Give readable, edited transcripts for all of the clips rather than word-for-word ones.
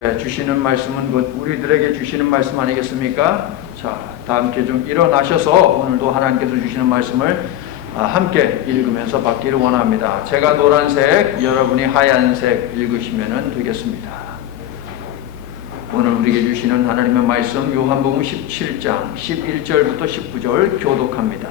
주시는 말씀은 곧 우리들에게 주시는 말씀 아니겠습니까? 자, 다 함께 좀 일어나셔서 오늘도 하나님께서 주시는 말씀을 함께 읽으면서 받기를 원합니다. 제가 노란색, 여러분이 하얀색 읽으시면 되겠습니다. 오늘 우리에게 주시는 하나님의 말씀 요한복음 17장 11절부터 19절 교독합니다.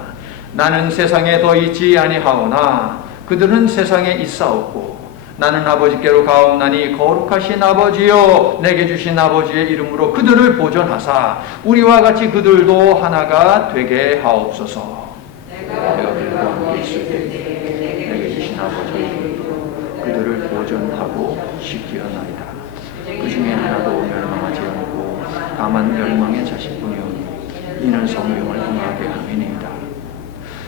나는 세상에 더 있지 아니하오나 그들은 세상에 있사옵고 나는 아버지께로 가옵나니 거룩하신 아버지여 내게 주신 아버지의 이름으로 그들을 보존하사 우리와 같이 그들도 하나가 되게 하옵소서. 내가 그들과 함께 있을 때 내게 주신 아버지 그들을 보존하고 지키어나이다. 그 중에 하나도 멸망하지 않고 다만 멸망의 자식뿐이오니 이는 성령을 행하게 함이니이다.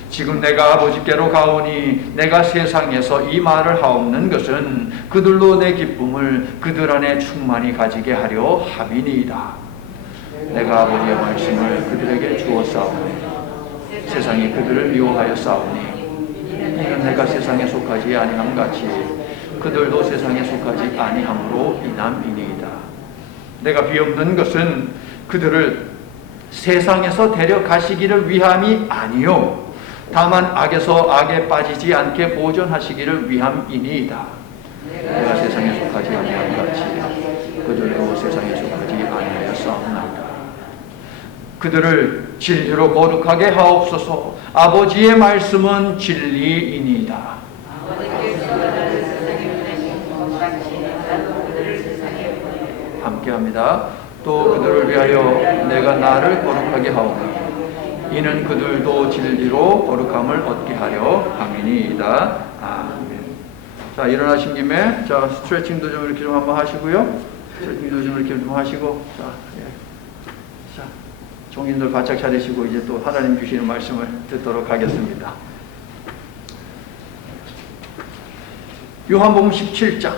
지금 내가 아버지께로 가오니 내가 세상에서 이 말을 하옵는 것은 그들로 내 기쁨을 그들 안에 충만히 가지게 하려 함이니이다. 내가 아버지의 말씀을 그들에게 주었사오니 세상이 그들을 미워하여 싸우니 이는 내가 세상에 속하지 아니함 같이 그들도 세상에 속하지 아니함으로 인함이니이다. 내가 비옵는 것은 그들을 세상에서 데려가시기를 위함이 아니요 다만 악에서 악에 빠지지 않게 보존하시기를 위함이니이다. 내가 세상에 속하지 아니함 같이 그들도 세상에 속하지 아니하였사옵나이다. 그들을 진리로 거룩하게 하옵소서. 아버지의 말씀은 진리이니이다. 함께합니다. 또 그들을 위하여 내가 나를 거룩하게 하오니 이는 그들도 진리로 거룩함을 얻게 하려 함이니이다. 아멘. 자, 일어나신 김에 자 스트레칭도 좀 이렇게 좀 한번 하시고요. 스트레칭도 좀 이렇게 좀 하시고 자, 종인들 바짝 차리시고 이제 또 하나님 주시는 말씀을 듣도록 하겠습니다. 요한복음 17장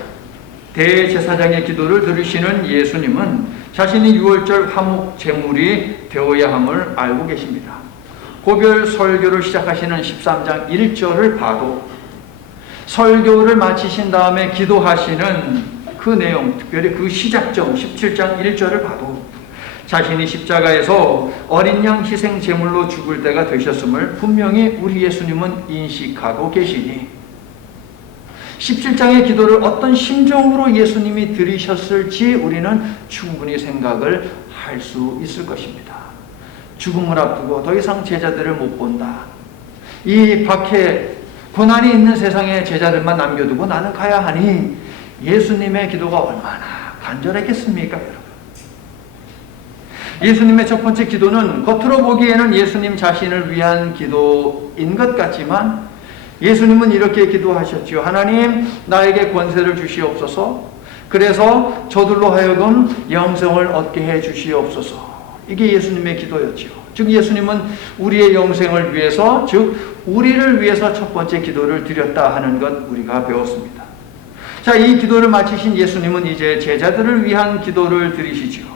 대제사장의 기도를 들으시는 예수님은 자신이 유월절 화목 제물이 되어야 함을 알고 계십니다. 고별 설교를 시작하시는 13장 1절을 봐도 설교를 마치신 다음에 기도하시는 그 내용, 특별히 그 시작점 17장 1절을 봐도 자신이 십자가에서 어린 양 희생 제물로 죽을 때가 되셨음을 분명히 우리 예수님은 인식하고 계시니 17장의 기도를 어떤 심정으로 예수님이 들으셨을지 우리는 충분히 생각을 할 수 있을 것입니다. 죽음을 앞두고 더 이상 제자들을 못 본다. 이 밖에 고난이 있는 세상에 제자들만 남겨두고 나는 가야 하니 예수님의 기도가 얼마나 간절했겠습니까, 여러분? 예수님의 첫 번째 기도는 겉으로 보기에는 예수님 자신을 위한 기도인 것 같지만 예수님은 이렇게 기도하셨지요. 하나님, 나에게 권세를 주시옵소서. 그래서 저들로 하여금 영생을 얻게 해 주시옵소서. 이게 예수님의 기도였죠. 즉 예수님은 우리의 영생을 위해서, 즉 우리를 위해서 첫 번째 기도를 드렸다 하는 것 우리가 배웠습니다. 자, 이 기도를 마치신 예수님은 이제 제자들을 위한 기도를 드리시죠.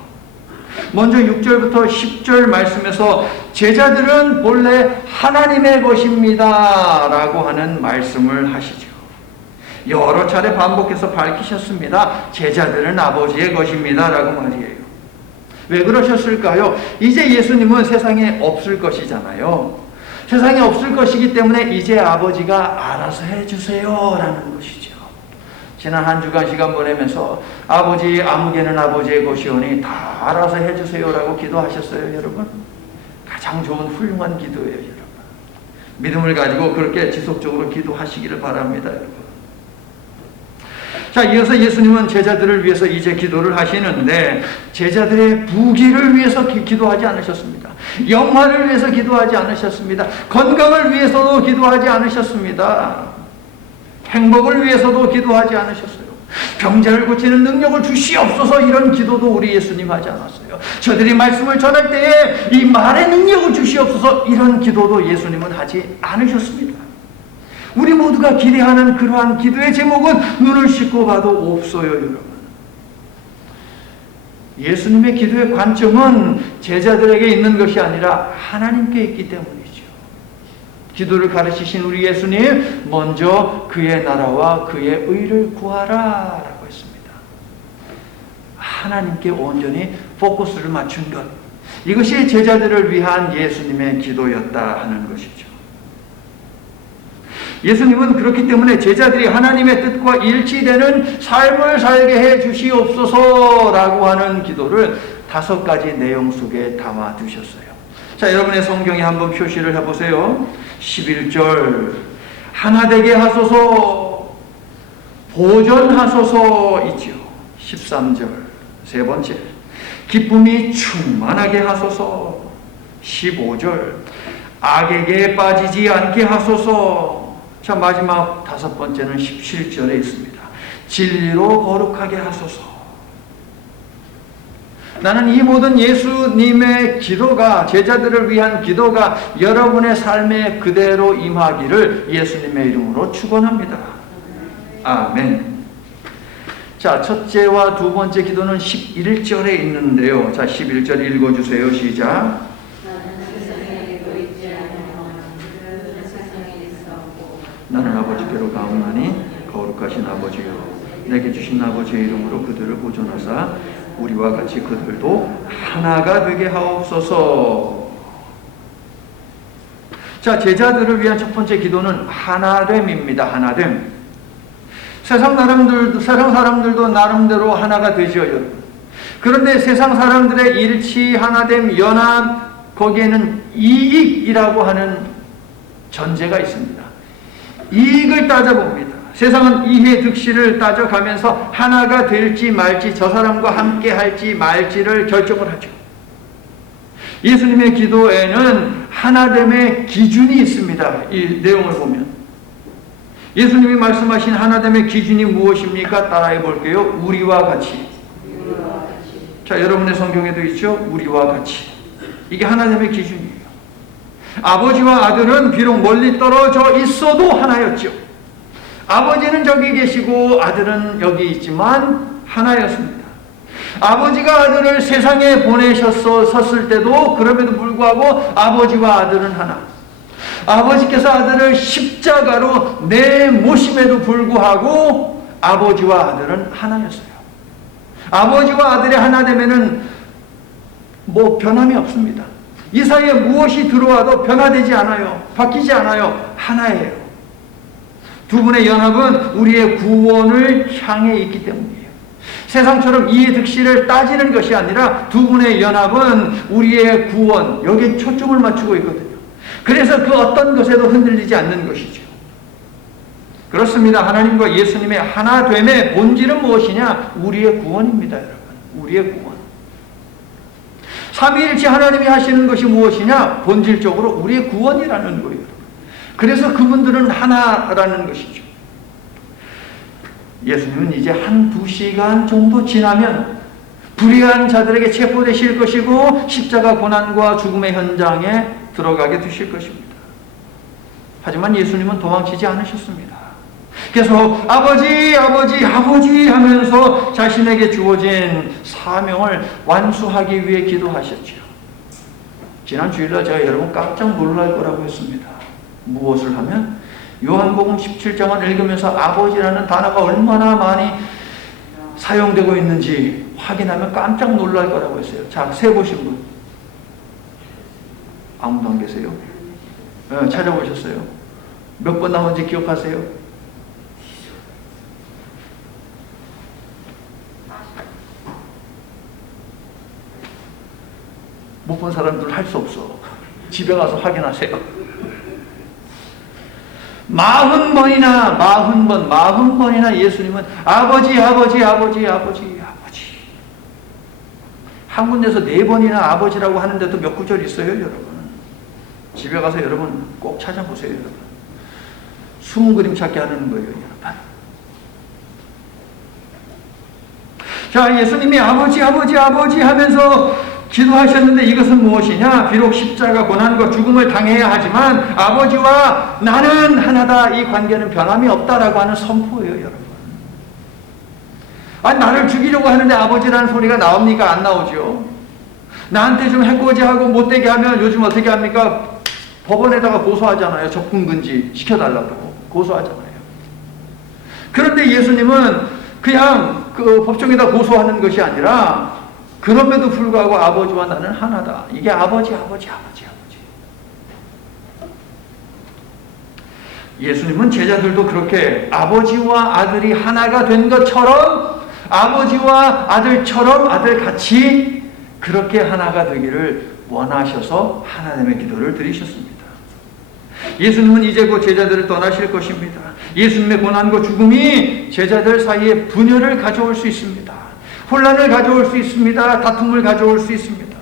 먼저 6절부터 10절 말씀에서 제자들은 본래 하나님의 것입니다 라고 하는 말씀을 하시죠. 여러 차례 반복해서 밝히셨습니다. 제자들은 아버지의 것입니다 라고 말이에요. 왜 그러셨을까요? 이제 예수님은 세상에 없을 것이잖아요. 세상에 없을 것이기 때문에 이제 아버지가 알아서 해주세요 라는 것이죠. 지난 한 주간 시간 보내면서 아버지 아무개는 아버지의 것이오니 다 알아서 해주세요 라고 기도하셨어요, 여러분. 가장 좋은 훌륭한 기도예요, 여러분. 믿음을 가지고 그렇게 지속적으로 기도하시기를 바랍니다, 여러분. 자, 이어서 예수님은 제자들을 위해서 이제 기도를 하시는데 제자들의 부귀를 위해서 기도하지 않으셨습니다. 영화를 위해서 기도하지 않으셨습니다. 건강을 위해서도 기도하지 않으셨습니다. 행복을 위해서도 기도하지 않으셨어요. 병자를 고치는 능력을 주시옵소서 이런 기도도 우리 예수님 하지 않았어요. 저들이 말씀을 전할 때에 이 말의 능력을 주시옵소서 이런 기도도 예수님은 하지 않으셨습니다. 우리 모두가 기대하는 그러한 기도의 제목은 눈을 씻고 봐도 없어요, 여러분. 예수님의 기도의 관점은 제자들에게 있는 것이 아니라 하나님께 있기 때문이죠. 기도를 가르치신 우리 예수님, 먼저 그의 나라와 그의 의를 구하라 라고 했습니다. 하나님께 온전히 포커스를 맞춘 것. 이것이 제자들을 위한 예수님의 기도였다 하는 것이죠. 예수님은 그렇기 때문에 제자들이 하나님의 뜻과 일치되는 삶을 살게 해 주시옵소서라고 하는 기도를 5가지 내용 속에 담아 두셨어요. 자, 여러분의 성경에 한번 표시를 해보세요. 11절 하나 되게 하소서, 보존하소서 있지요. 13절 세 번째 기쁨이 충만하게 하소서. 15절 악에게 빠지지 않게 하소서. 자, 마지막 5번째는 17절에 있습니다. 진리로 거룩하게 하소서. 나는 이 모든 예수님의 기도가, 제자들을 위한 기도가 여러분의 삶에 그대로 임하기를 예수님의 이름으로 축원합니다. 아멘. 자, 첫째와 두 번째 기도는 11절에 있는데요. 자, 11절 읽어주세요. 시작. 나는 아버지께로 가옵나니 거룩하신 아버지여, 내게 주신 아버지의 이름으로 그들을 보존하사 우리와 같이 그들도 하나가 되게 하옵소서. 자, 제자들을 위한 첫 번째 기도는 하나됨입니다. 하나됨. 세상 사람들도 나름대로 하나가 되죠, 여러분. 그런데 세상 사람들의 일치, 하나됨, 연합, 거기에는 이익이라고 하는 전제가 있습니다. 이익을 따져봅니다. 세상은 이해 득실을 따져가면서 하나가 될지 말지, 저 사람과 함께 할지 말지를 결정을 하죠. 예수님의 기도에는 하나됨의 기준이 있습니다. 이 내용을 보면 예수님이 말씀하신 하나됨의 기준이 무엇입니까? 따라해 볼게요. 우리와 같이. 자, 여러분의 성경에도 있죠? 우리와 같이. 이게 하나됨의 기준이에요. 아버지와 아들은 비록 멀리 떨어져 있어도 하나였죠. 아버지는 저기 계시고 아들은 여기 있지만 하나였습니다. 아버지가 아들을 세상에 보내셨을 때도 그럼에도 불구하고 아버지와 아들은 하나. 아버지께서 아들을 십자가로 내모심에도 불구하고 아버지와 아들은 하나였어요. 아버지와 아들의 하나됨에는 변함이 없습니다. 이 사이에 무엇이 들어와도 변화되지 않아요. 바뀌지 않아요. 하나예요. 두 분의 연합은 우리의 구원을 향해 있기 때문이에요. 세상처럼 이해득실을 따지는 것이 아니라 두 분의 연합은 우리의 구원, 여기에 초점을 맞추고 있거든요. 그래서 그 어떤 것에도 흔들리지 않는 것이죠. 그렇습니다. 하나님과 예수님의 하나됨의 본질은 무엇이냐? 우리의 구원입니다, 여러분. 우리의 구원. 삼위일체 하나님이 하시는 것이 무엇이냐? 본질적으로 우리의 구원이라는 거예요. 그래서 그분들은 하나라는 것이죠. 예수님은 이제 1-2시간 정도 지나면 불의한 자들에게 체포되실 것이고 십자가 고난과 죽음의 현장에 들어가게 되실 것입니다. 하지만 예수님은 도망치지 않으셨습니다. 계속 아버지, 아버지, 아버지 하면서 자신에게 주어진 사명을 완수하기 위해 기도하셨죠. 지난 주일날 제가 여러분 깜짝 놀랄 거라고 했습니다. 무엇을 하면? 요한복음 17장을 읽으면서 아버지라는 단어가 얼마나 많이 사용되고 있는지 확인하면 깜짝 놀랄 거라고 했어요. 자, 세보신 분 아무도 안 계세요? 네, 찾아보셨어요? 몇 번 나온지 기억하세요? 못 본 사람들은 할 수 없어. 집에 가서 확인하세요. 40번이나 예수님은 아버지, 아버지, 아버지, 아버지, 아버지. 한 군데서 4번이나 아버지라고 하는데도 몇 구절 있어요, 여러분. 집에 가서 여러분 꼭 찾아보세요, 여러분. 숨은 그림 찾기 하는 거예요, 여러분. 자, 예수님이 아버지, 아버지, 아버지 하면서 기도하셨는데 이것은 무엇이냐? 비록 십자가 고난과 죽음을 당해야 하지만 아버지와 나는 하나다. 이 관계는 변함이 없다라고 하는 선포예요, 여러분. 아니, 나를 죽이려고 하는데 아버지라는 소리가 나옵니까? 안 나오죠. 나한테 좀 해코지하고 못되게 하면 요즘 어떻게 합니까? 법원에다가 고소하잖아요. 접근금지 시켜달라고 고소하잖아요. 그런데 예수님은 그냥 그 법정에다 고소하는 것이 아니라 그럼에도 불구하고 아버지와 나는 하나다. 이게 아버지. 예수님은 제자들도 그렇게 아버지와 아들이 하나가 된 것처럼 아버지와 아들처럼 아들같이 그렇게 하나가 되기를 원하셔서 하나님의 기도를 드리셨습니다. 예수님은 이제 곧 제자들을 떠나실 것입니다. 예수님의 고난과 죽음이 제자들 사이에 분열을 가져올 수 있습니다. 혼란을 가져올 수 있습니다. 다툼을 가져올 수 있습니다.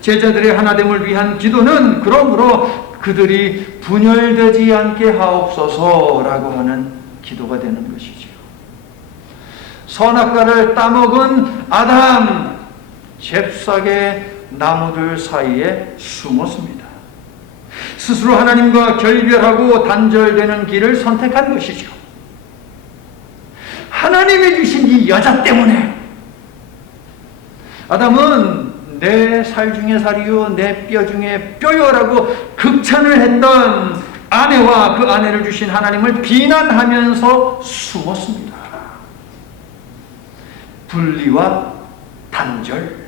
제자들의 하나됨을 위한 기도는 그러므로 그들이 분열되지 않게 하옵소서라고 하는 기도가 되는 것이지요. 선악과를 따먹은 아담, 잽싸게 나무들 사이에 숨었습니다. 스스로 하나님과 결별하고 단절되는 길을 선택한 것이죠. 하나님이 주신 이 여자 때문에 아담은 내 살 중에 살이요 내 뼈 중에 뼈요라고 극찬을 했던 아내와 그 아내를 주신 하나님을 비난하면서 숨었습니다. 분리와 단절.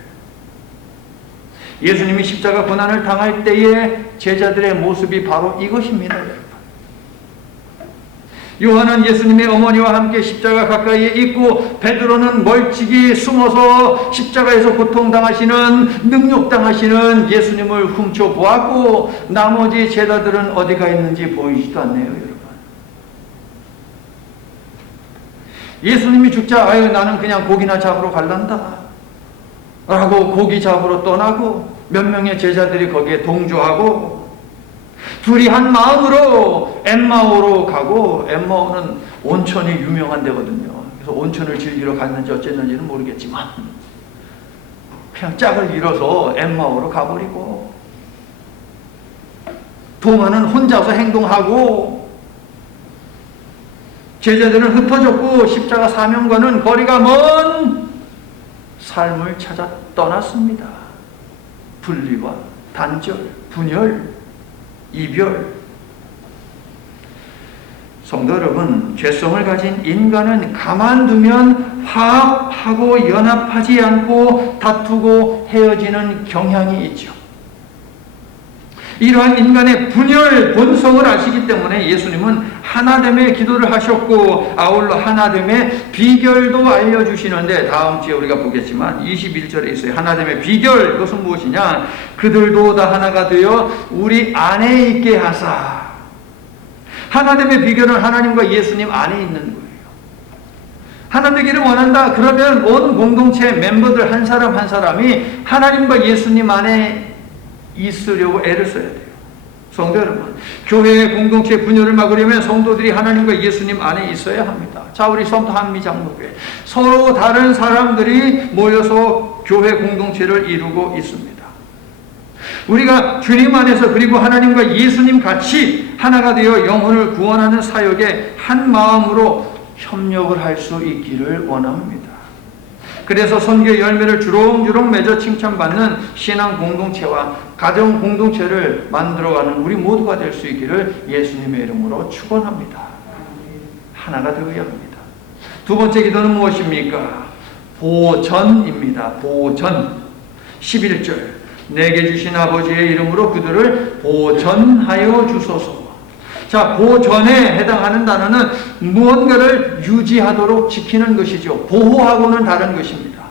예수님이 십자가 고난을 당할 때의 제자들의 모습이 바로 이것입니다. 요한은 예수님의 어머니와 함께 십자가 가까이에 있고 베드로는 멀찍이 숨어서 십자가에서 고통당하시는 능욕당하시는 예수님을 훔쳐보았고 나머지 제자들은 어디가 있는지 보이지도 않네요. 여러분, 예수님이 죽자 아유 나는 그냥 고기나 잡으러 갈란다 라고 고기 잡으러 떠나고 몇 명의 제자들이 거기에 동조하고 둘이 한 마음으로 엠마오로 가고, 엠마오는 온천이 유명한 데거든요. 그래서 온천을 즐기러 갔는지 어쨌는지는 모르겠지만 그냥 짝을 이뤄서 엠마오로 가버리고, 도마는 혼자서 행동하고 제자들은 흩어졌고 십자가 사명과는 거리가 먼 삶을 찾아 떠났습니다. 분리와 단절, 분열, 이별. 성도 여러분, 죄성을 가진 인간은 가만두면 화합하고 연합하지 않고 다투고 헤어지는 경향이 있죠. 이러한 인간의 분열 본성을 아시기 때문에 예수님은 하나됨의 기도를 하셨고 아울러 하나됨의 비결도 알려주시는데, 다음 주에 우리가 보겠지만 21절에 있어요. 하나됨의 비결, 그것은 무엇이냐? 그들도 다 하나가 되어 우리 안에 있게 하사. 하나됨의 비결은 하나님과 예수님 안에 있는 거예요. 하나 되기를 원한다. 그러면 온 공동체 멤버들 한 사람 한 사람이 하나님과 예수님 안에 있으려고 애를 써야 돼요. 성도 여러분, 교회의 공동체 분열을 막으려면 성도들이 하나님과 예수님 안에 있어야 합니다. 자, 우리 섬터 한미장로교회 서로 다른 사람들이 모여서 교회 공동체를 이루고 있습니다. 우리가 주님 안에서 그리고 하나님과 예수님 같이 하나가 되어 영혼을 구원하는 사역에 한 마음으로 협력을 할 수 있기를 원합니다. 그래서 선교의 열매를 주렁주렁 맺어 칭찬받는 신앙 공동체와 가정 공동체를 만들어가는 우리 모두가 될 수 있기를 예수님의 이름으로 축원합니다. 하나가 되어야 합니다. 두 번째 기도는 무엇입니까? 보전입니다. 보전. 11절. 내게 주신 아버지의 이름으로 그들을 보전하여 주소서. 자, 보전에 해당하는 단어는 무언가를 유지하도록 지키는 것이죠. 보호하고는 다른 것입니다.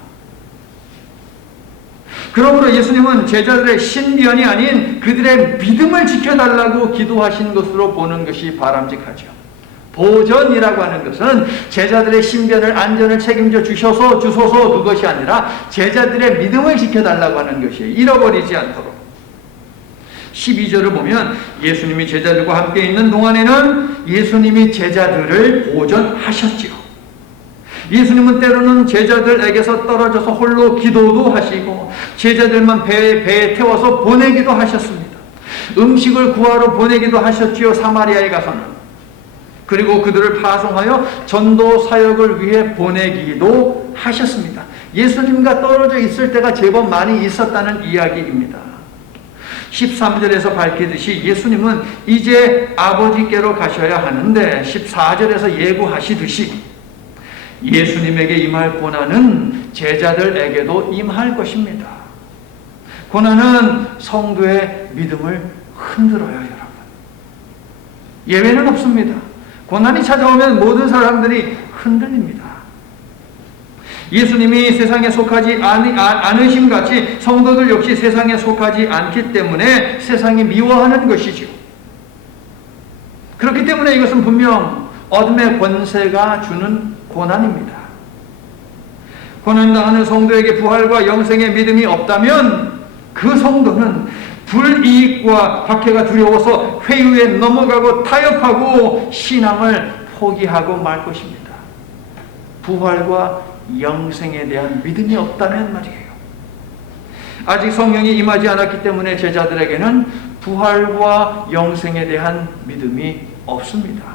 그러므로 예수님은 제자들의 신변이 아닌 그들의 믿음을 지켜달라고 기도하신 것으로 보는 것이 바람직하죠. 보전이라고 하는 것은 제자들의 신변을, 안전을 책임져 주소서 그것이 아니라 제자들의 믿음을 지켜달라고 하는 것이에요. 잃어버리지 않도록. 12절을 보면 예수님이 제자들과 함께 있는 동안에는 예수님이 제자들을 보전하셨지요. 예수님은 때로는 제자들에게서 떨어져서 홀로 기도도 하시고 제자들만 배에 태워서 보내기도 하셨습니다. 음식을 구하러 보내기도 하셨지요. 사마리아에 가서는. 그리고 그들을 파송하여 전도 사역을 위해 보내기도 하셨습니다. 예수님과 떨어져 있을 때가 제법 많이 있었다는 이야기입니다. 13절에서 밝히듯이 예수님은 이제 아버지께로 가셔야 하는데 14절에서 예고하시듯이 예수님에게 임할 고난은 제자들에게도 임할 것입니다. 고난은 성도의 믿음을 흔들어요, 여러분. 예외는 없습니다. 고난이 찾아오면 모든 사람들이 흔들립니다. 예수님이 세상에 속하지 않으심 같이 성도들 역시 세상에 속하지 않기 때문에 세상이 미워하는 것이죠. 그렇기 때문에 이것은 분명 어둠의 권세가 주는 고난입니다. 고난당하는 성도에게 부활과 영생의 믿음이 없다면 그 성도는 불이익과 박해가 두려워서 회유에 넘어가고 타협하고 신앙을 포기하고 말 것입니다. 부활과 영생에 대한 믿음이 없다면 말이에요. 아직 성령이 임하지 않았기 때문에 제자들에게는 부활과 영생에 대한 믿음이 없습니다.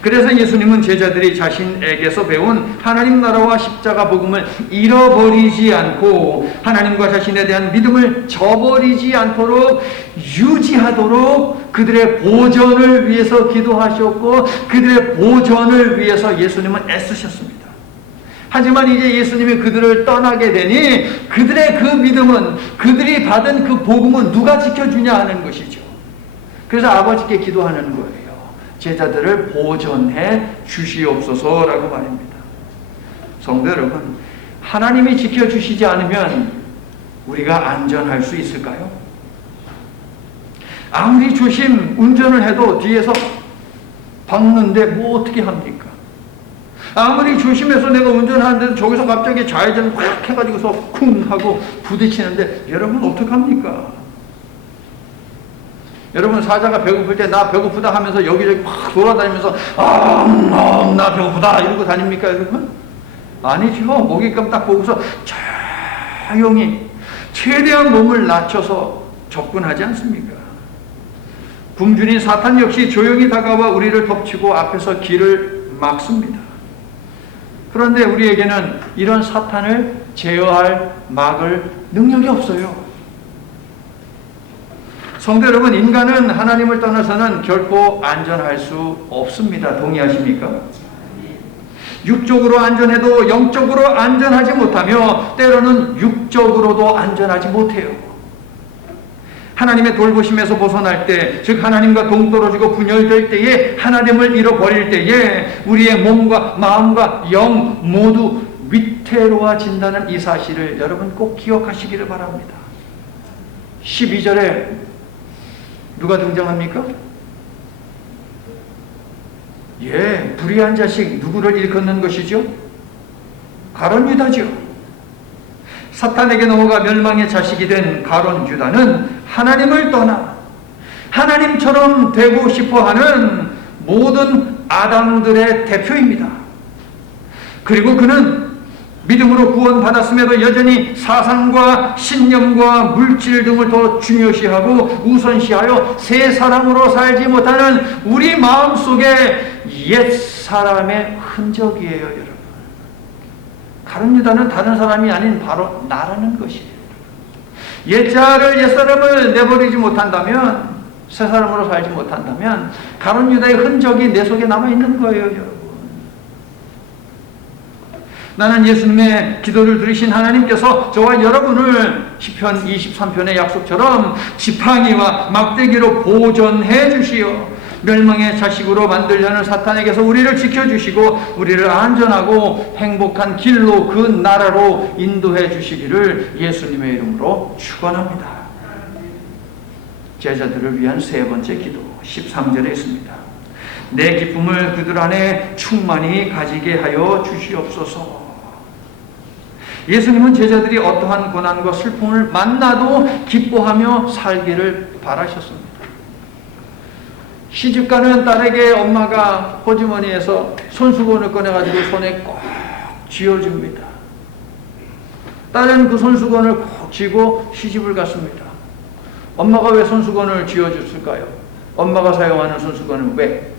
그래서 예수님은 제자들이 자신에게서 배운 하나님 나라와 십자가 복음을 잃어버리지 않고 하나님과 자신에 대한 믿음을 저버리지 않도록 유지하도록 그들의 보전을 위해서 기도하셨고 그들의 보전을 위해서 예수님은 애쓰셨습니다. 하지만 이제 예수님이 그들을 떠나게 되니 그들의 그 믿음은, 그들이 받은 그 복음은 누가 지켜주냐 하는 것이죠. 그래서 아버지께 기도하는 거예요. 제자들을 보존해 주시옵소서라고 말입니다. 성도 여러분, 하나님이 지켜주시지 않으면 우리가 안전할 수 있을까요? 아무리 조심 운전을 해도 뒤에서 박는데 뭐 어떻게 합니까? 아무리 조심해서 내가 운전하는데도 저기서 갑자기 좌회전 확 해가지고서 쿵 하고 부딪히는데 여러분 어떡합니까? 여러분 사자가 배고플 때 나 배고프다 하면서 여기저기 막 돌아다니면서 나 배고프다 이러고 다닙니까 여러분? 아니죠. 먹잇감 딱 보고서 조용히 최대한 몸을 낮춰서 접근하지 않습니까? 굶주린 사탄 역시 조용히 다가와 우리를 덮치고 앞에서 길을 막습니다. 그런데 우리에게는 이런 사탄을 제어할 막을 능력이 없어요. 성도 여러분, 인간은 하나님을 떠나서는 결코 안전할 수 없습니다. 동의하십니까? 육적으로 안전해도 영적으로 안전하지 못하며 때로는 육적으로도 안전하지 못해요. 하나님의 돌보심에서 벗어날 때, 즉 하나님과 동떨어지고 분열될 때에, 하나님을 잃어버릴 때에 우리의 몸과 마음과 영 모두 위태로워진다는 이 사실을 여러분 꼭 기억하시기를 바랍니다. 12절에 누가 등장합니까? 예, 불의한 자식 누구를 일컫는 것이죠? 가룟 유다죠. 사탄에게 넘어가 멸망의 자식이 된 가룟 유다는 하나님을 떠나 하나님처럼 되고 싶어하는 모든 아담들의 대표입니다. 그리고 그는 믿음으로 구원받았음에도 여전히 사상과 신념과 물질 등을 더 중요시하고 우선시하여 새 사람으로 살지 못하는 우리 마음속에 옛 사람의 흔적이에요, 여러분. 가룟 유다는 다른 사람이 아닌 바로 나라는 것이에요. 옛자를 옛사람을 내버리지 못한다면, 새 사람으로 살지 못한다면 가룟 유다의 흔적이 내 속에 남아있는 거예요, 여러분. 나는 예수님의 기도를 들으신 하나님께서 저와 여러분을 시편 23편의 약속처럼 지팡이와 막대기로 보존해 주시어 멸망의 자식으로 만들려는 사탄에게서 우리를 지켜주시고 우리를 안전하고 행복한 길로 그 나라로 인도해 주시기를 예수님의 이름으로 축원합니다. 제자들을 위한 세 번째 기도 13절에 있습니다. 내 기쁨을 그들 안에 충만히 가지게 하여 주시옵소서. 예수님은 제자들이 어떠한 고난과 슬픔을 만나도 기뻐하며 살기를 바라셨습니다. 시집가는 딸에게 엄마가 호주머니에서 손수건을 꺼내가지고 손에 꼭 쥐어줍니다. 딸은 그 손수건을 꼭 쥐고 시집을 갔습니다. 엄마가 왜 손수건을 쥐어줬을까요? 엄마가 사용하는 손수건은 왜?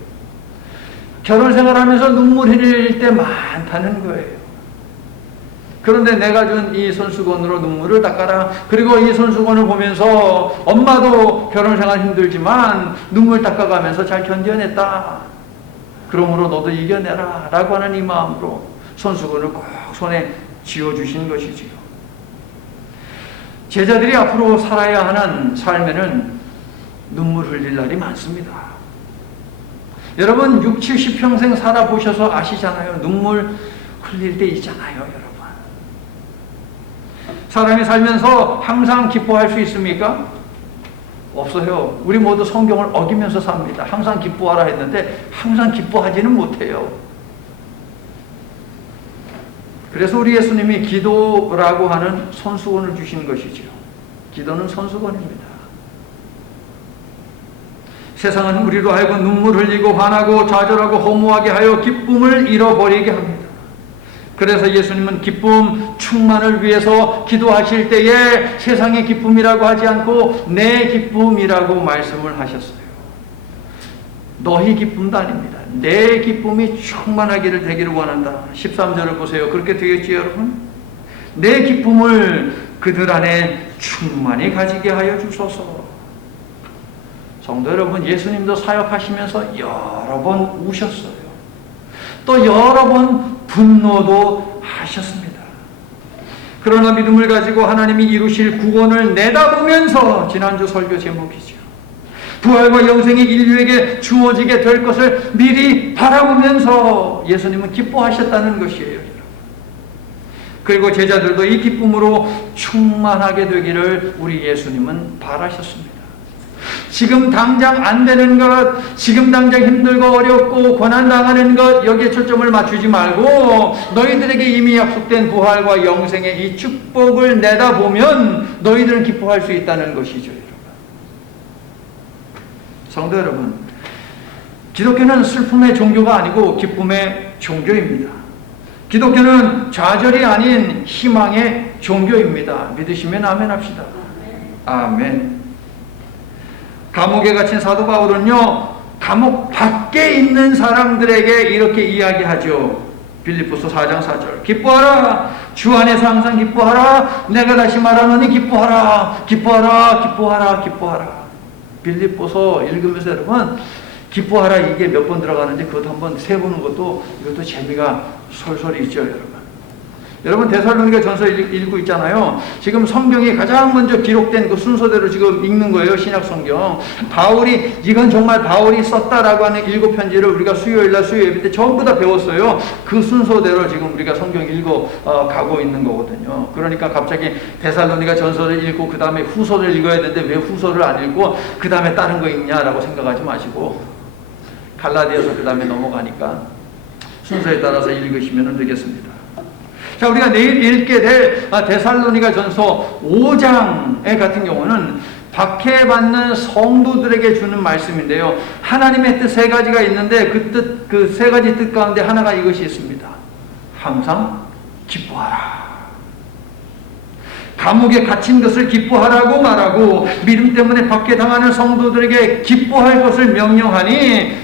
결혼 생활하면서 눈물 흘릴 때 많다는 거예요. 그런데 내가 준 이 손수건으로 눈물을 닦아라. 그리고 이 손수건을 보면서 엄마도 결혼생활 힘들지만 눈물 닦아가면서 잘 견뎌냈다. 그러므로 너도 이겨내라 라고 하는 이 마음으로 손수건을 꼭 손에 쥐어주신 것이지요. 제자들이 앞으로 살아야 하는 삶에는 눈물 흘릴 날이 많습니다. 여러분 60, 70평생 살아보셔서 아시잖아요. 눈물 흘릴 때 있잖아요, 여러분. 사람이 살면서 항상 기뻐할 수 있습니까? 없어요. 우리 모두 성경을 어기면서 삽니다. 항상 기뻐하라 했는데 항상 기뻐하지는 못해요. 그래서 우리 예수님이 기도라고 하는 손수건을 주신 것이죠. 기도는 손수건입니다. 세상은 우리로 하여금 눈물 흘리고 화나고 좌절하고 허무하게 하여 기쁨을 잃어버리게 합니다. 그래서 예수님은 기쁨 충만을 위해서 기도하실 때에 세상의 기쁨이라고 하지 않고 내 기쁨이라고 말씀을 하셨어요. 너희 기쁨도 아닙니다. 내 기쁨이 충만하기를 되기를 원한다. 13절을 보세요. 그렇게 되겠지 여러분? 내 기쁨을 그들 안에 충만히 가지게 하여 주소서. 성도 여러분, 예수님도 사역하시면서 여러 번 우셨어요. 또 여러 번 분노도 하셨습니다. 그러나 믿음을 가지고 하나님이 이루실 구원을 내다보면서, 지난주 설교 제목이죠, 부활과 영생이 인류에게 주어지게 될 것을 미리 바라보면서 예수님은 기뻐하셨다는 것이에요. 그리고 제자들도 이 기쁨으로 충만하게 되기를 우리 예수님은 바라셨습니다. 지금 당장 안 되는 것, 지금 당장 힘들고 어렵고 고난당하는 것, 여기에 초점을 맞추지 말고 너희들에게 이미 약속된 부활과 영생의 이 축복을 내다보면 너희들은 기뻐할 수 있다는 것이죠. 여러분. 성도 여러분, 기독교는 슬픔의 종교가 아니고 기쁨의 종교입니다. 기독교는 좌절이 아닌 희망의 종교입니다. 믿으시면 아멘 합시다. 아멘. 감옥에 갇힌 사도 바울은요, 감옥 밖에 있는 사람들에게 이렇게 이야기하죠. 빌립보서 4장 4절. 기뻐하라. 주 안에서 항상 기뻐하라. 내가 다시 말하노니 기뻐하라. 기뻐하라. 기뻐하라. 기뻐하라. 빌립보서 읽으면서 여러분, 기뻐하라 이게 몇 번 들어가는지 그것도 한번 세보는 것도 이것도 재미가 솔솔 있죠, 여러분. 여러분 데살로니가 전서 읽고 있잖아요. 지금 성경이 가장 먼저 기록된 그 순서대로 지금 읽는 거예요. 신약 성경. 바울이, 이건 정말 바울이 썼다라고 하는 7편지를 우리가 수요일날 수요 예배 때 전부 다 배웠어요. 그 순서대로 지금 우리가 성경 가고 있는 거거든요. 그러니까 갑자기 데살로니가 전서를 읽고 그 다음에 후서를 읽어야 되는데 왜 후서를 안 읽고 그 다음에 다른 거 읽냐라고 생각하지 마시고 갈라디아서 그 다음에 넘어가니까 순서에 따라서 읽으시면 되겠습니다. 자, 우리가 내일 읽게 될 데살로니가 전서 5장의 같은 경우는 박해받는 성도들에게 주는 말씀인데요. 하나님의 뜻 세 가지가 있는데 그 세 가지 뜻 가운데 하나가 이것이 있습니다. 항상 기뻐하라. 감옥에 갇힌 것을 기뻐하라고 말하고 믿음 때문에 박해당하는 성도들에게 기뻐할 것을 명령하니,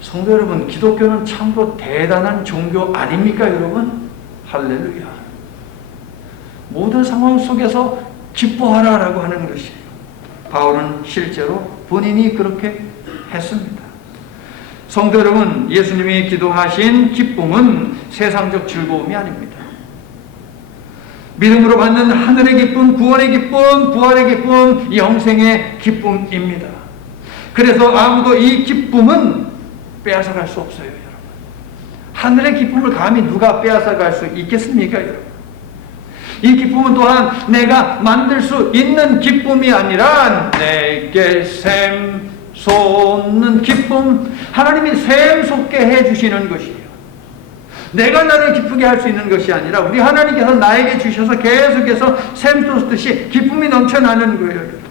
성도 여러분, 기독교는 참으로 대단한 종교 아닙니까, 여러분? 할렐루야. 모든 상황 속에서 기뻐하라라고 하는 것이에요. 바울은 실제로 본인이 그렇게 했습니다. 성도 여러분, 예수님이 기도하신 기쁨은 세상적 즐거움이 아닙니다. 믿음으로 받는 하늘의 기쁨, 구원의 기쁨, 부활의 기쁨, 영생의 기쁨입니다. 그래서 아무도 이 기쁨은 빼앗아갈 수 없어요, 여러분. 하늘의 기쁨을 감히 누가 빼앗아갈 수 있겠습니까, 여러분? 이 기쁨은 또한 내가 만들 수 있는 기쁨이 아니라 내게 샘솟는 기쁨, 하나님이 샘솟게 해주시는 것이에요. 내가 나를 기쁘게 할 수 있는 것이 아니라 우리 하나님께서 나에게 주셔서 계속해서 샘솟듯이 기쁨이 넘쳐나는 거예요, 여러분.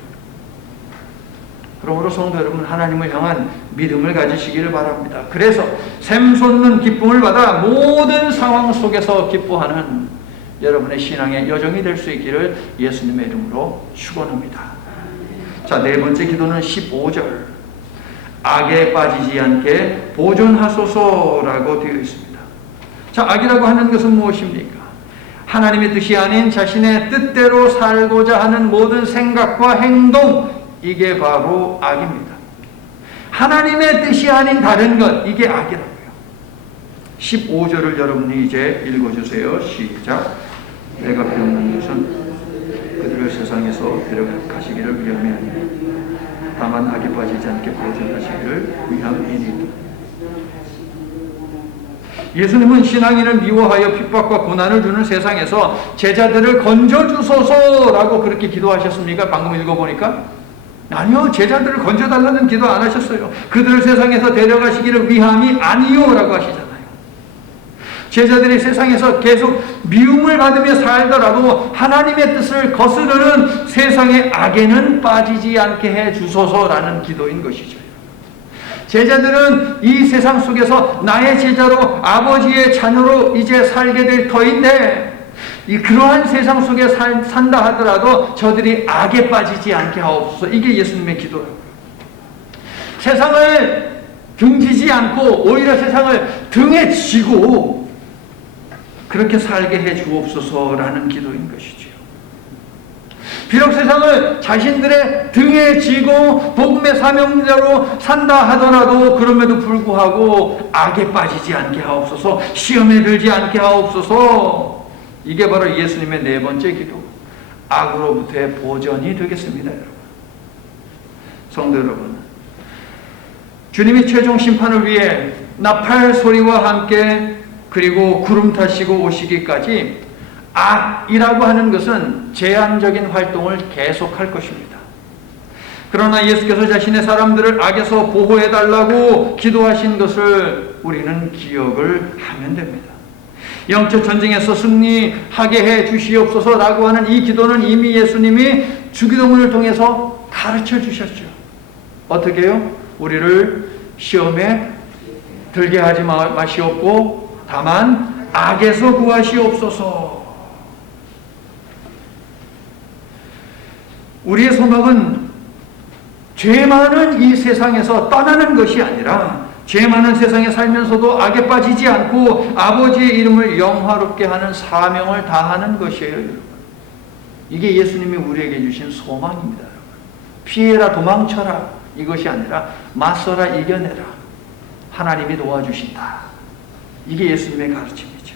그러므로 성도 여러분, 하나님을 향한 믿음을 가지시기를 바랍니다. 그래서 샘솟는 기쁨을 받아 모든 상황 속에서 기뻐하는 여러분의 신앙의 여정이 될 수 있기를 예수님의 이름으로 축원합니다. 자, 네 번째 기도는 15절. 악에 빠지지 않게 보존하소서라고 되어 있습니다. 자, 악이라고 하는 것은 무엇입니까? 하나님의 뜻이 아닌 자신의 뜻대로 살고자 하는 모든 생각과 행동, 이게 바로 악입니다. 하나님의 뜻이 아닌 다른 것, 이게 악이라고요. 15절을 여러분이 이제 읽어주세요. 시작. 내가 배우는 것은 그들을 세상에서 데려가시기를 위함이 아니라 다만 악에 빠지지 않게 보존하시기를 위함이니. 예수님은 신앙인을 미워하여 핍박과 고난을 주는 세상에서 제자들을 건져주소서라고 그렇게 기도하셨습니까? 방금 읽어보니까 아니요, 제자들을 건져달라는 기도 안 하셨어요. 그들을 세상에서 데려가시기를 위함이 아니요 라고 하시잖아요. 제자들이 세상에서 계속 미움을 받으며 살더라도 하나님의 뜻을 거스르는 세상의 악에는 빠지지 않게 해 주소서라는 기도인 것이죠. 제자들은 이 세상 속에서 나의 제자로 아버지의 자녀로 이제 살게 될 터인데 그러한 세상 속에 산다 하더라도 저들이 악에 빠지지 않게 하옵소서. 이게 예수님의 기도예요. 세상을 등지지 않고 오히려 세상을 등에 지고 그렇게 살게 해 주옵소서라는 기도인 것이지요. 비록 세상을 자신들의 등에 지고 복음의 사명자로 산다 하더라도 그럼에도 불구하고 악에 빠지지 않게 하옵소서, 시험에 들지 않게 하옵소서. 이게 바로 예수님의 네 번째 기도, 악으로부터의 보전이 되겠습니다. 여러분, 성도 여러분, 주님이 최종 심판을 위해 나팔 소리와 함께 그리고 구름 타시고 오시기까지 악이라고 하는 것은 제한적인 활동을 계속할 것입니다. 그러나 예수께서 자신의 사람들을 악에서 보호해달라고 기도하신 것을 우리는 기억을 하면 됩니다. 영적 전쟁에서 승리하게 해 주시옵소서라고 하는 이 기도는 이미 예수님이 주기도문을 통해서 가르쳐 주셨죠. 어떻게 해요? 우리를 시험에 들게 하지 마시옵고 다만 악에서 구하시옵소서. 우리의 소망은 죄 많은 이 세상에서 떠나는 것이 아니라 죄 많은 세상에 살면서도 악에 빠지지 않고 아버지의 이름을 영화롭게 하는 사명을 다하는 것이에요. 여러분, 이게 예수님이 우리에게 주신 소망입니다. 여러분, 피해라 도망쳐라 이것이 아니라 맞서라 이겨내라, 하나님이 도와주신다. 이게 예수님의 가르침이죠.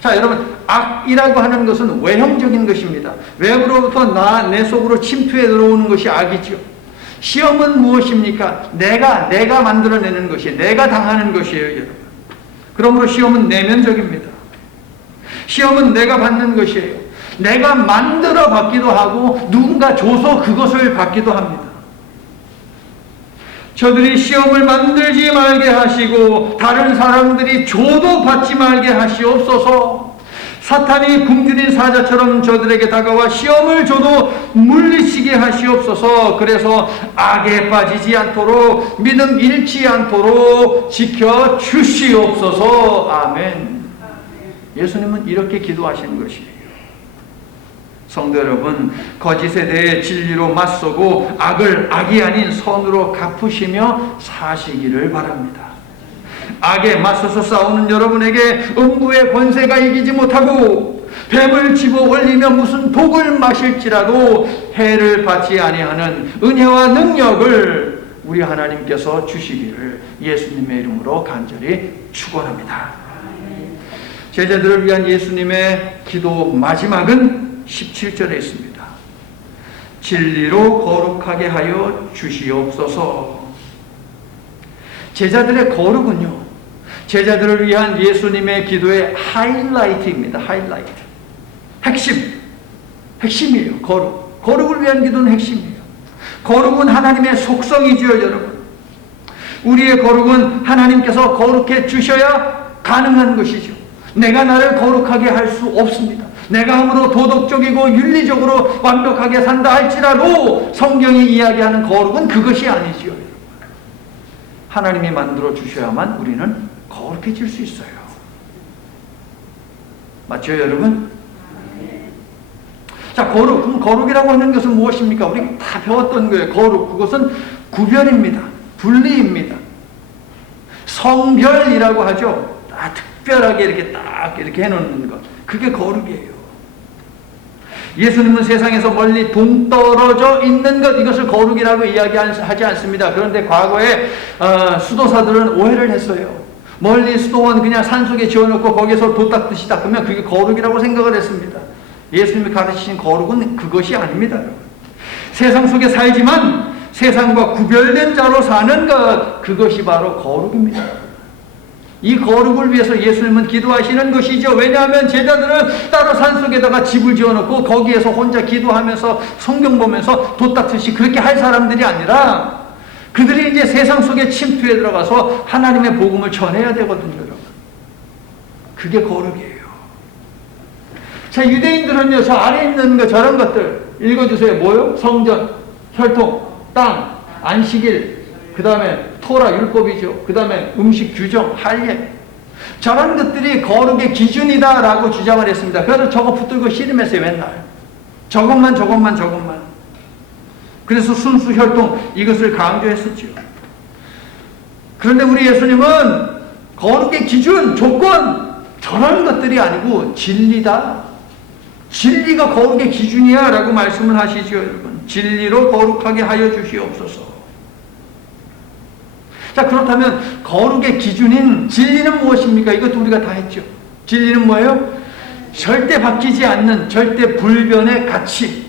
자, 여러분, 악이라고 하는 것은 외형적인 것입니다. 외부로부터 내 속으로 침투해 들어오는 것이 악이죠. 시험은 무엇입니까? 내가 만들어내는 것이, 내가 당하는 것이에요, 여러분. 그러므로 시험은 내면적입니다. 시험은 내가 받는 것이에요. 내가 만들어 받기도 하고 누군가 줘서 그것을 받기도 합니다. 저들이 시험을 만들지 말게 하시고 다른 사람들이 줘도 받지 말게 하시옵소서. 사탄이 굶주린 사자처럼 저들에게 다가와 시험을 줘도 물리치게 하시옵소서. 그래서 악에 빠지지 않도록, 믿음 잃지 않도록 지켜주시옵소서. 아멘. 예수님은 이렇게 기도하시는 것이에요. 성도 여러분, 거짓에 대해 진리로 맞서고 악을 악이 아닌 선으로 갚으시며 사시기를 바랍니다. 악에 맞서서 싸우는 여러분에게 음부의 권세가 이기지 못하고 뱀을 집어 올리며 무슨 독을 마실지라도 해를 받지 아니하는 은혜와 능력을 우리 하나님께서 주시기를 예수님의 이름으로 간절히 축원합니다. 제자들을 위한 예수님의 기도 마지막은 17절에 있습니다. 진리로 거룩하게 하여 주시옵소서. 제자들의 거룩은요, 제자들을 위한 예수님의 기도의 하이라이트입니다. 하이라이트. 핵심이에요. 거룩을 위한 기도는 핵심이에요. 거룩은 하나님의 속성이죠, 여러분. 우리의 거룩은 하나님께서 거룩해 주셔야 가능한 것이죠. 내가 나를 거룩하게 할 수 없습니다. 내가 아무로 도덕적이고 윤리적으로 완벽하게 산다 할지라도 성경이 이야기하는 거룩은 그것이 아니지요. 하나님이 만들어 주셔야만 우리는 거룩해질 수 있어요. 맞죠, 여러분? 자, 거룩. 그럼 거룩이라고 하는 것은 무엇입니까? 우리 다 배웠던 거예요. 거룩. 그것은 구별입니다. 분리입니다. 성별이라고 하죠. 특별하게 이렇게 해놓는 것. 그게 거룩이에요. 예수님은 세상에서 멀리 동떨어져 있는 것, 이것을 거룩이라고 이야기하지 않습니다. 그런데 과거에 수도사들은 오해를 했어요. 멀리 수도원 그냥 산속에 지어놓고 거기서 도 닦듯이 닦으면 그게 거룩이라고 생각을 했습니다. 예수님이 가르치신 거룩은 그것이 아닙니다. 여러분. 세상 속에 살지만 세상과 구별된 자로 사는 것, 그것이 바로 거룩입니다. 이 거룩을 위해서 예수님은 기도하시는 것이죠. 왜냐하면 제자들은 따로 산속에다가 집을 지어놓고 거기에서 혼자 기도하면서 성경 보면서 도 닦듯이 그렇게 할 사람들이 아니라 그들이 이제 세상 속에 침투에 들어가서 하나님의 복음을 전해야 되거든요, 여러분. 그게 거룩이에요. 자, 유대인들은요, 저 아래에 있는 거, 저런 것들 읽어주세요. 뭐요? 성전, 혈통, 땅, 안식일, 그 다음에 토라 율법이죠. 그 다음에 음식 규정, 할례. 저런 것들이 거룩의 기준이다라고 주장을 했습니다. 그래서 저거 붙들고 씨름했어요, 맨날. 저것만. 그래서 순수 혈통, 이것을 강조했었죠. 그런데 우리 예수님은 거룩의 기준, 조건, 저런 것들이 아니고 진리다. 진리가 거룩의 기준이야 라고 말씀을 하시죠, 여러분. 진리로 거룩하게 하여 주시옵소서. 자, 그렇다면 거룩의 기준인 진리는 무엇입니까? 이것도 우리가 다 했죠. 진리는 뭐예요? 절대 바뀌지 않는 절대 불변의 가치.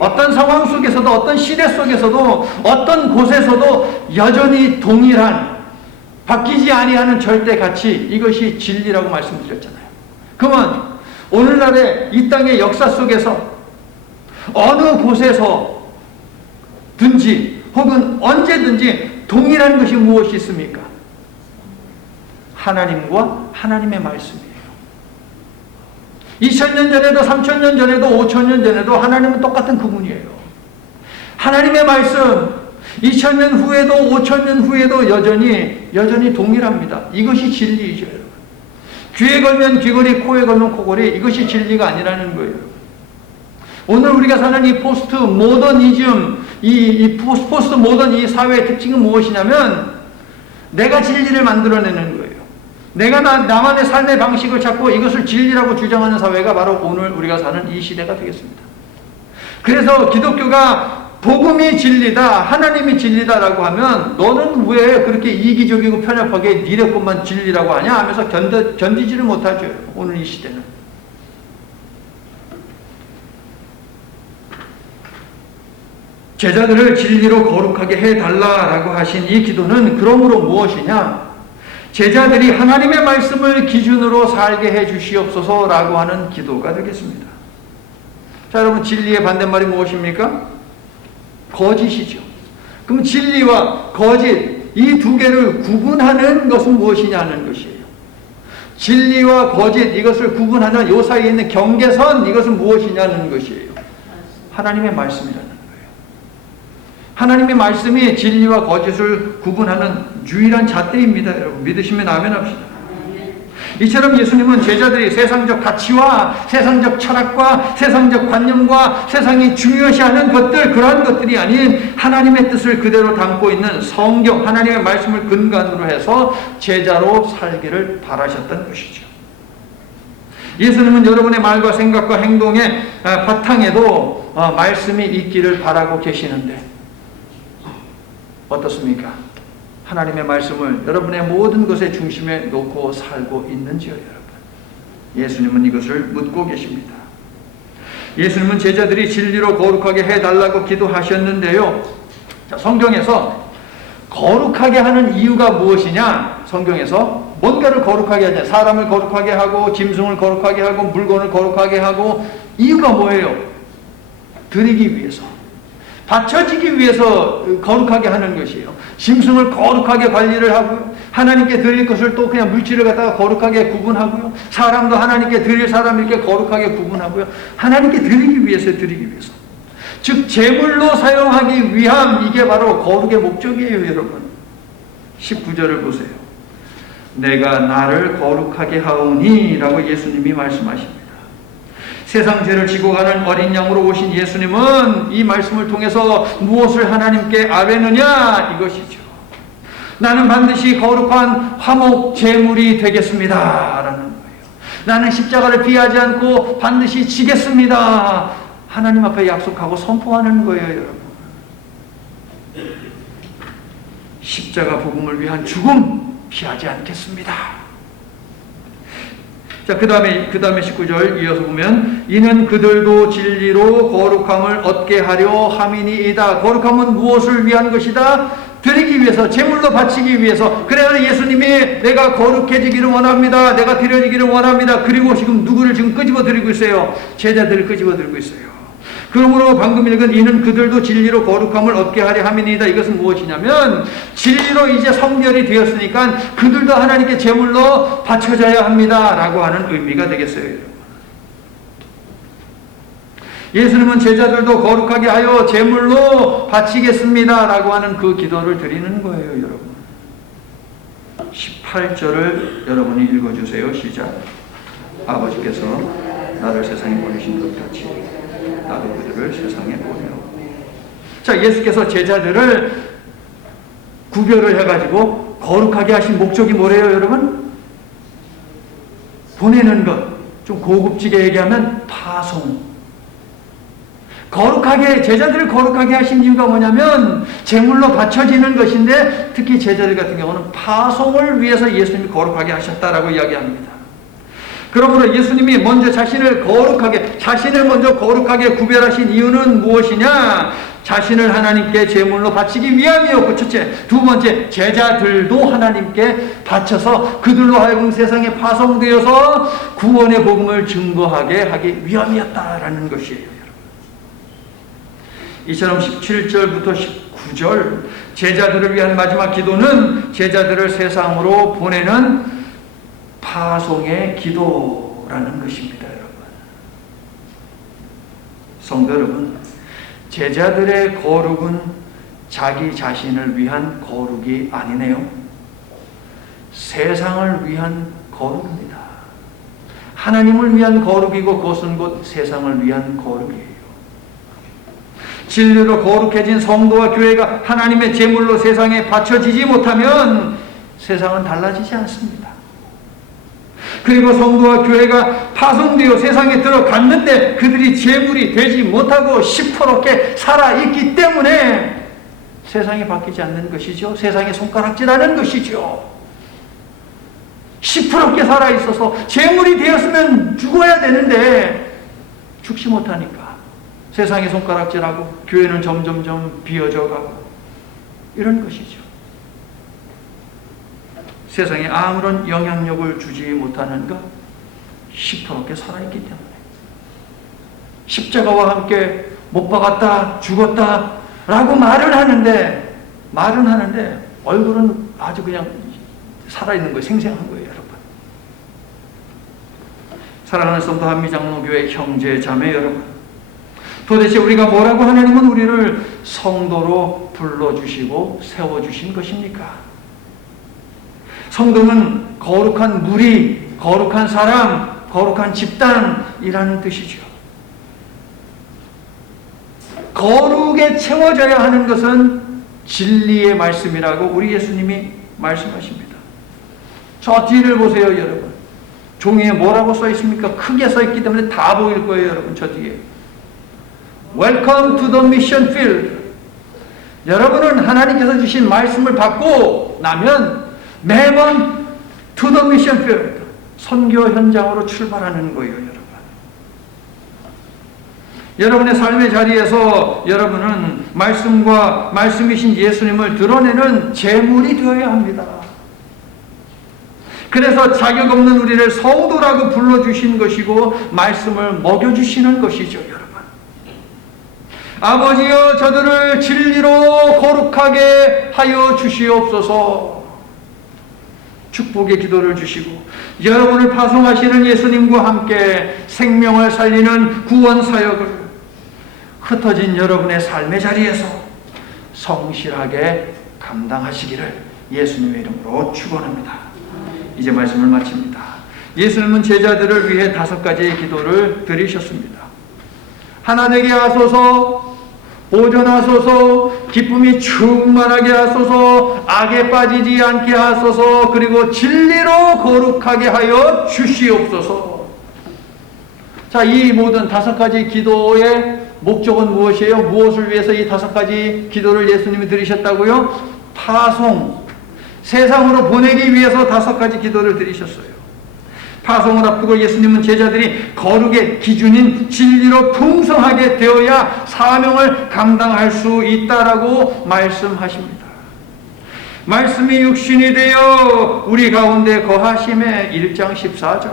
어떤 상황 속에서도, 어떤 시대 속에서도, 어떤 곳에서도 여전히 동일한, 바뀌지 아니하는 절대 가치, 이것이 진리라고 말씀드렸잖아요. 그러면 오늘날의 이 땅의 역사 속에서 어느 곳에서든지 혹은 언제든지 동일한 것이 무엇이 있습니까? 하나님과 하나님의 말씀이에요. 2000년 전에도 3000년 전에도 5000년 전에도 하나님은 똑같은 그분이에요. 하나님의 말씀 2000년 후에도 5000년 후에도 여전히 동일합니다. 이것이 진리이죠, 여러분. 귀에 걸면 귀걸이, 코에 걸면 코걸이, 이것이 진리가 아니라는 거예요. 오늘 우리가 사는 이 포스트 모더니즘, 이 포스트 모던 이 사회의 특징은 무엇이냐면 내가 진리를 만들어내는 거예요. 내가 나만의 삶의 방식을 찾고 이것을 진리라고 주장하는 사회가 바로 오늘 우리가 사는 이 시대가 되겠습니다. 그래서 기독교가 복음이 진리다, 하나님이 진리다라고 하면 너는 왜 그렇게 이기적이고 편협하게 니네 것만 진리라고 하냐 하면서 견디지를 못하죠. 오늘 이 시대는. 제자들을 진리로 거룩하게 해달라라고 하신 이 기도는 그러므로 무엇이냐? 제자들이 하나님의 말씀을 기준으로 살게 해 주시옵소서라고 하는 기도가 되겠습니다. 자, 여러분, 진리의 반대말이 무엇입니까? 거짓이죠. 그럼 진리와 거짓, 이 두 개를 구분하는 것은 무엇이냐는 것이에요. 진리와 거짓, 이것을 구분하는 요 사이에 있는 경계선, 이것은 무엇이냐는 것이에요. 하나님의 말씀이라는 거예요. 하나님의 말씀이 진리와 거짓을 구분하는 유일한 잣대입니다. 여러분, 믿으시면 아멘 합시다. 이처럼 예수님은 제자들이 세상적 가치와 세상적 철학과 세상적 관념과 세상이 중요시하는 것들, 그러한 것들이 아닌 하나님의 뜻을 그대로 담고 있는 성경, 하나님의 말씀을 근간으로 해서 제자로 살기를 바라셨던 것이죠. 예수님은 여러분의 말과 생각과 행동의 바탕에도 말씀이 있기를 바라고 계시는데 어떻습니까? 하나님의 말씀을 여러분의 모든 것의 중심에 놓고 살고 있는지요, 여러분? 예수님은 이것을 묻고 계십니다. 예수님은 제자들이 진리로 거룩하게 해달라고 기도하셨는데요. 자, 성경에서 거룩하게 하는 이유가 무엇이냐? 성경에서 뭔가를 거룩하게 하냐? 사람을 거룩하게 하고 짐승을 거룩하게 하고 물건을 거룩하게 하고 이유가 뭐예요? 드리기 위해서, 바쳐지기 위해서 거룩하게 하는 것이에요. 짐승을 거룩하게 관리를 하고요. 하나님께 드릴 것을 또 그냥 물질을 갖다가 거룩하게 구분하고요. 사람도 하나님께 드릴 사람 이렇게 거룩하게 구분하고요. 하나님께 드리기 위해서. 즉 제물로 사용하기 위함, 이게 바로 거룩의 목적이에요, 여러분. 19절을 보세요. 내가 나를 거룩하게 하오니 라고 예수님이 말씀하십니다. 세상 죄를 지고 가는 어린 양으로 오신 예수님은 이 말씀을 통해서 무엇을 하나님께 아뢰느냐? 이것이죠. 나는 반드시 거룩한 화목 제물이 되겠습니다 라는 거예요. 나는 십자가를 피하지 않고 반드시 지겠습니다. 하나님 앞에 약속하고 선포하는 거예요, 여러분. 십자가 복음을 위한 죽음, 피하지 않겠습니다. 자, 그 다음에 19절 이어서 보면, 이는 그들도 진리로 거룩함을 얻게 하려 함이니이다. 거룩함은 무엇을 위한 것이다? 드리기 위해서, 제물로 바치기 위해서. 그래서 예수님이 내가 거룩해지기를 원합니다. 내가 드려지기를 원합니다. 그리고 지금 누구를 지금 끄집어 드리고 있어요? 제자들을 끄집어 들고 있어요. 그러므로 방금 읽은 이는 그들도 진리로 거룩함을 얻게 하려 함이니이다. 이것은 무엇이냐면, 진리로 이제 성결이 되었으니까 그들도 하나님께 제물로 바쳐져야 합니다 라고 하는 의미가 되겠어요. 예수님은 제자들도 거룩하게 하여 제물로 바치겠습니다 라고 하는 그 기도를 드리는 거예요, 여러분. 18절을 여러분이 읽어주세요. 시작. 아버지께서 나를 세상에 보내신 것 같이 나도 그들을 세상에 보내요. 자, 예수께서 제자들을 구별을 해가지고 거룩하게 하신 목적이 뭐래요, 여러분? 보내는 것. 좀 고급지게 얘기하면 파송. 거룩하게, 제자들을 거룩하게 하신 이유가 뭐냐면 제물로 바쳐지는 것인데, 특히 제자들 같은 경우는 파송을 위해서 예수님이 거룩하게 하셨다라고 이야기합니다. 그러므로 예수님이 먼저 자신을 먼저 거룩하게 구별하신 이유는 무엇이냐? 자신을 하나님께 제물로 바치기 위함이었고, 첫째. 두 번째, 제자들도 하나님께 바쳐서 그들로 하여금 세상에 파송되어서 구원의 복음을 증거하게 하기 위함이었다라는 것이에요. 이처럼 17절부터 19절 제자들을 위한 마지막 기도는 제자들을 세상으로 보내는 파송의 기도라는 것입니다, 여러분. 성도 여러분, 제자들의 거룩은 자기 자신을 위한 거룩이 아니네요. 세상을 위한 거룩입니다. 하나님을 위한 거룩이고 그것은 곧 세상을 위한 거룩이에요. 진리로 거룩해진 성도와 교회가 하나님의 제물로 세상에 바쳐지지 못하면 세상은 달라지지 않습니다. 그리고 성도와 교회가 파송되어 세상에 들어갔는데 그들이 제물이 되지 못하고 시퍼렇게 살아있기 때문에 세상이 바뀌지 않는 것이죠. 세상에 손가락질하는 것이죠. 시퍼렇게 살아있어서 제물이 되었으면 죽어야 되는데 죽지 못하니까 세상에 손가락질하고 교회는 점점점 비어져 가고 이런 것이죠. 세상에 아무런 영향력을 주지 못하는 것, 시퍼렇게 살아있기 때문에. 십자가와 함께 못 박았다, 죽었다 라고 말은 하는데 얼굴은 아주 그냥 살아있는 거예요. 생생한 거예요, 여러분. 사랑하는 성도 한미장로교회 형제 자매 여러분, 도대체 우리가 뭐라고 하나님은 우리를 성도로 불러주시고 세워주신 것입니까? 성도는 거룩한 무리, 거룩한 사람, 거룩한 집단이라는 뜻이죠. 거룩에 채워져야 하는 것은 진리의 말씀이라고 우리 예수님이 말씀하십니다. 저 뒤를 보세요, 여러분. 종이에 뭐라고 써 있습니까? 크게 써 있기 때문에 다 보일 거예요, 여러분. 저 뒤에. Welcome to the mission field. 여러분은 하나님께서 주신 말씀을 받고 나면 매번 to the mission field, 선교 현장으로 출발하는 거예요, 여러분. 여러분의 삶의 자리에서 여러분은 말씀과 말씀이신 예수님을 드러내는 제물이 되어야 합니다. 그래서 자격 없는 우리를 성도라고 불러주신 것이고 말씀을 먹여주시는 것이죠, 여러분. 아버지여, 저들을 진리로 거룩하게 하여 주시옵소서. 축복의 기도를 주시고 여러분을 파송하시는 예수님과 함께 생명을 살리는 구원 사역을 흩어진 여러분의 삶의 자리에서 성실하게 감당하시기를 예수님의 이름으로 축원합니다. 이제 말씀을 마칩니다. 예수님은 제자들을 위해 5가지의 기도를 드리셨습니다. 하나 되게 하소서, 보존하소서, 기쁨이 충만하게 하소서, 악에 빠지지 않게 하소서, 그리고 진리로 거룩하게 하여 주시옵소서. 자, 이 모든 5가지 기도의 목적은 무엇이에요? 무엇을 위해서 이 5가지 기도를 예수님이 드리셨다고요? 파송, 세상으로 보내기 위해서 5가지 기도를 드리셨어요. 파송을 앞두고 예수님은 제자들이 거룩의 기준인 진리로 풍성하게 되어야 사명을 감당할 수 있다라고 말씀하십니다. 말씀이 육신이 되어 우리 가운데 거하심에 1장 14절,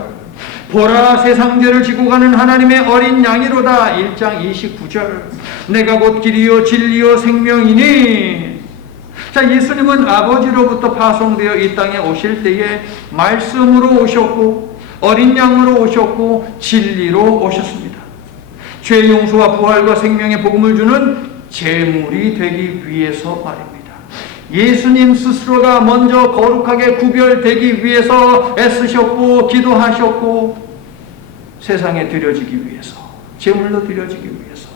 보라 세상 죄를 지고 가는 하나님의 어린 양이로다 1장 29절, 내가 곧 길이요 진리요 생명이니. 자, 예수님은 아버지로부터 파송되어 이 땅에 오실 때에 말씀으로 오셨고 어린 양으로 오셨고 진리로 오셨습니다. 죄 용서와 부활과 생명의 복음을 주는 제물이 되기 위해서 말입니다. 예수님 스스로가 먼저 거룩하게 구별되기 위해서 애쓰셨고 기도하셨고 세상에 드려지기 위해서, 제물로 드려지기 위해서.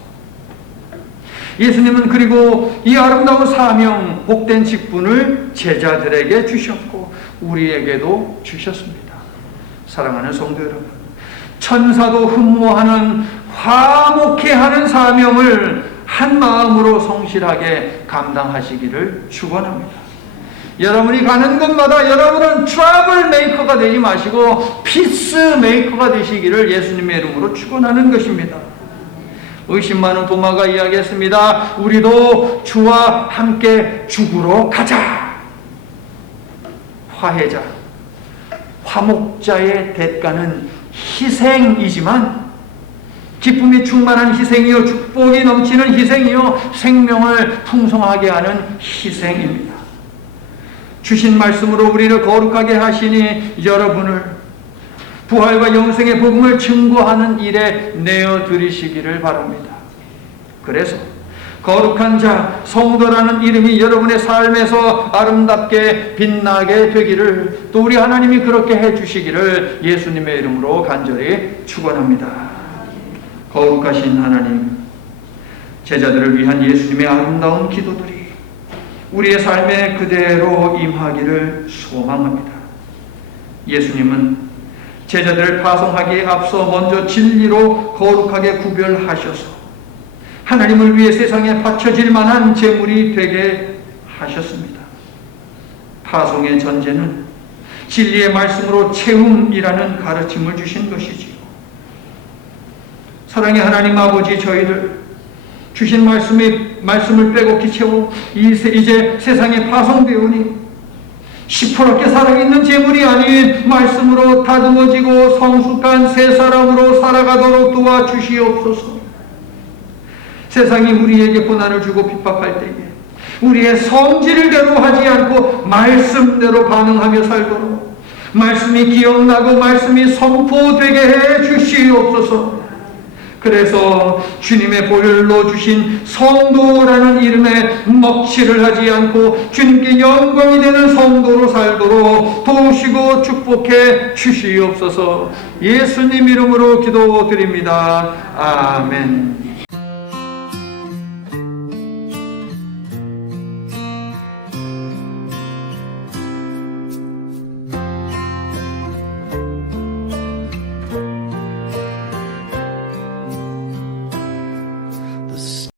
예수님은 그리고 이 아름다운 사명, 복된 직분을 제자들에게 주셨고 우리에게도 주셨습니다. 사랑하는 성도 여러분, 천사도 흠모하는 화목해하는 사명을 한 마음으로 성실하게 감당하시기를 축원합니다. 여러분이 가는 곳마다 여러분은 트러블 메이커가 되지 마시고 피스 메이커가 되시기를 예수님의 이름으로 축원하는 것입니다. 의심 많은 도마가 이야기했습니다. 우리도 주와 함께 죽으러 가자. 화해자, 화목자의 대가는 희생이지만 기쁨이 충만한 희생이요 축복이 넘치는 희생이요 생명을 풍성하게 하는 희생입니다. 주신 말씀으로 우리를 거룩하게 하시니 여러분을 부활과 영생의 복음을 증거하는 일에 내어드리시기를 바랍니다. 그래서 거룩한 자, 성도라는 이름이 여러분의 삶에서 아름답게 빛나게 되기를, 또 우리 하나님이 그렇게 해주시기를 예수님의 이름으로 간절히 축원합니다. 거룩하신 하나님, 제자들을 위한 예수님의 아름다운 기도들이 우리의 삶에 그대로 임하기를 소망합니다. 예수님은 제자들을 파송하기에 앞서 먼저 진리로 거룩하게 구별하셔서 하나님을 위해 세상에 바쳐질 만한 제물이 되게 하셨습니다. 파송의 전제는 진리의 말씀으로 채움이라는 가르침을 주신 것이지요. 사랑의 하나님 아버지, 저희들 주신 말씀을 빼곡히 채워 이제 세상에 파송되오니 시퍼렇게 살아있는 제물이 아닌 말씀으로 다듬어지고 성숙한 새 사람으로 살아가도록 도와주시옵소서. 세상이 우리에게 고난을 주고 핍박할 때에 우리의 성질대로 하지 않고 말씀대로 반응하며 살도록 말씀이 기억나고 말씀이 선포되게 해 주시옵소서. 그래서 주님의 보혈로 주신 성도라는 이름에 먹칠을 하지 않고 주님께 영광이 되는 성도로 살도록 도우시고 축복해 주시옵소서. 예수님 이름으로 기도드립니다. 아멘.